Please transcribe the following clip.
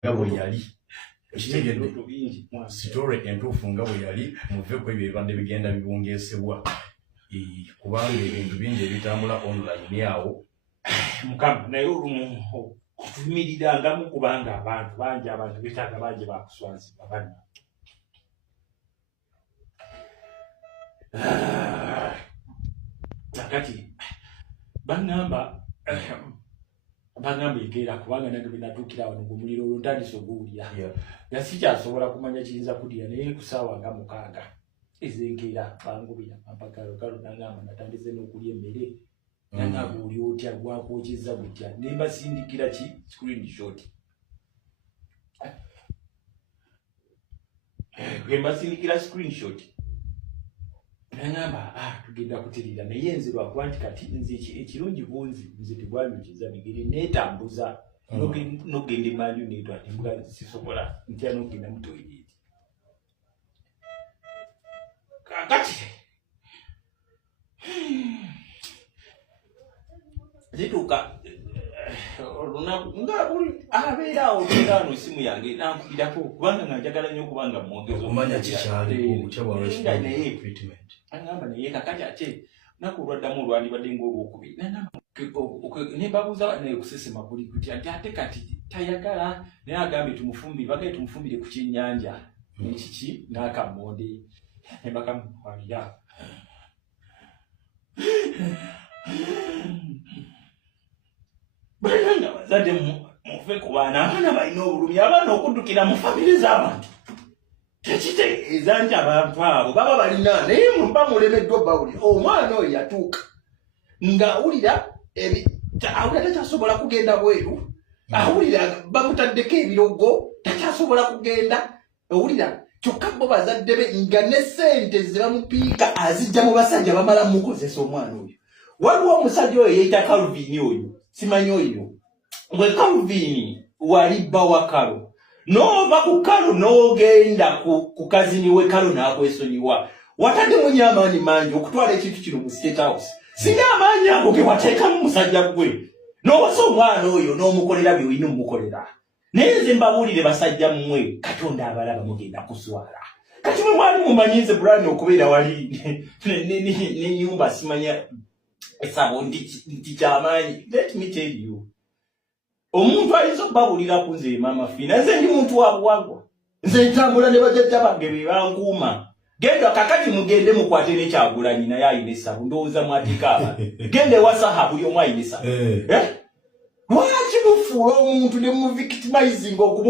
nga bwe yali ekitegedde story entuufu nga bwe yali muve ku ebyo ebibadde bigenda bibungeesebwa kubanga ebintu bingi ebitambula online awo mukama naye olumu okuyimiriranga kubanga abantu betaaga bangi bakuswazibwa bana kati bangamba egera kubanga nange bwenatuukira wano ku muliro olwo ntandise oguwulira nga sikyasobola kumanya kiyinza kudira naye ku ssaawa nga 6 ez'enkeera bangubira ampakalokalo nangamba natandise n'okulya emmere nangamba oli otya gwakwokeza gutya ne mbasindikira ki screenshot gwembasindikira screenshot nangamba tugenda kutirira naye nze lwakuba nti kati nze ekirungi bunzi nze tegwanyukiza bigere neetambuza nogenda emanju neetwa tembuga sisobola ntya nogenda mu toilet kakati zituuka olunaku nga abeerawo no simu yange nankubirako kubanga nga njagala nnyo okubanga mwogezi okumanya kikyali angamba naye kakati ate naku olwaddamu olwandibadde ng'olwokubiri nembabuuza naye kusesema kuli kutya nti ate kati tayagala naye agambye bagaye tumufumbire ku kyennyanja nekiki n'akamonde nebakamukwalira bana bazadde muve ku abaana balina obulumi abaana okuddukira mu famire z'abantu tekitegeeza nti abantu abo baba balina naye mba mulemeddwa bawulira omwana oyo yatuuka nga awulira takyasobola kugenda bweru awulira bamutaddeko ebirogo takyasobola kugenda owulira kyokka bo bazadde be nga ne ssente zebamupiika azijja mu basajja bamala mukozesa omwana oyo waliwo omusajja oyo yeeyita Calvin oyo simanyi oyo ngwe Calvin wali bba wa Kalo n'ova ku Kalo n'ogenda ku kazini we Kalo n'akwesonyiwa wataddemu nnyo amaanyi mangi okutwala ekintu kino mu State House singa amaanyi ago ge wateekamu musajja gwe n'owasa omwana oyo n'omukolera by'olina omukolera naye nze mbabuulire basajja mmwe Katonda abalaba mugenda kuswala kati mwe mwali mumanyize bulani okubeera wali n'ennyumba simanya esabo nti kyamaanyi. Let me tell you, omuntu ayinza okubabuulira ku nze Mama Fina, nze ndi muntu wa buwangwa, nze ntambula ne bajjajja bange be bankuuma. Genda kakati mugende mukwate ne Kyagulanyi naye ayina esabo ndowooza mwatika abantu gende wasaha buli omu ayina esabo lwaki mufuula omuntu ne mu victimizing okumu